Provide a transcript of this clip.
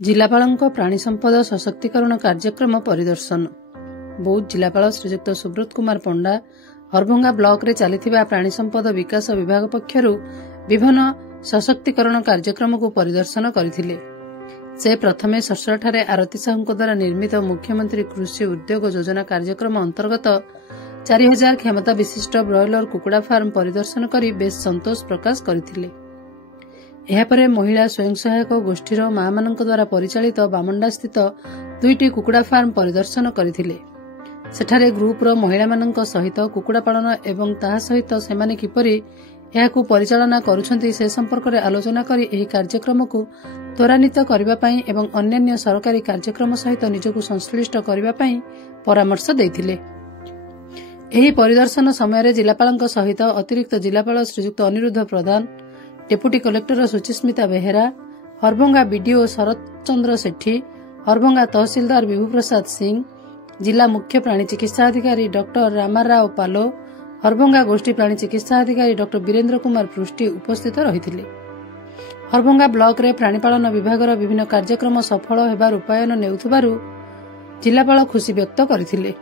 जिलापालଙ୍କ प्राणी संपद सशक्तिकरण कार्यक्रम परिदर्शन। बौद्ध जिलापाल श्रीजुक्त सुब्रत कुमार पंडा हरभंगा ब्लॉक रे चलिथिबा प्राणी संपद विकास विभाग पक्षरु विभिन्न सशक्तिकरण कार्यक्रम को परिदर्शन करथिले। से प्रथमे ससुराठारे आरती साहुଙ୍କ द्वारा निर्मित मुख्यमंत्री कृषि उद्योग योजना कार्यक्रम अंतर्गत 4000 क्षमता विशिष्ट ब्रॉयलर कुकुड़ा फार्म परिदर्शन करी बेस संतोष प्रकाश करथिले। एहापरे महिला स्वयं सहायक गोष्ठीर मां मानक द्वारा परिचालित बामंडा स्थित 2टी कुकुड़ा फार्म परिदर्शन करथिले। सेठारे ग्रुपर महिला मानक सहित कुकुड़ा पालन एवं ताहा सहित सेमाने किपरि एहाकु परिचालना करुछन्ति से संपर्क में आलोचना करी एही कार्यक्रम को त्वरान्वित करबा पई एवं अन्यान्य सरकारी कार्यक्रम सहित निजकु संश्लिष्ट करबा पई परामर्श दैथिले। एही परिदर्शन समय जिलापालଙ୍କ सहित अतिरिक्त जिलापाल Srijukta Anirudh Pradhan, deputy collector Suchismita Behera, Harbhanga BDO Sarat Chandra Sethi, Harbhanga तहसीलदार विभू प्रसाद सिंह, जिला मुख्य प्राणी चिकित्सा अधिकारी डॉक्टर रामाराव पालो, हरभंगा गोष्ठी प्राणी चिकित्सा अधिकारी डॉक्टर वीरेन्द्र कुमार पृष्टि उपस्थित रहिथिले। हरभंगा ब्लॉक रे प्राणीपालन विभागर विभिन्न कार्यक्रम सफल हेबार उपायन नेउथबारु जिलापाल खुशी व्यक्त करथिले।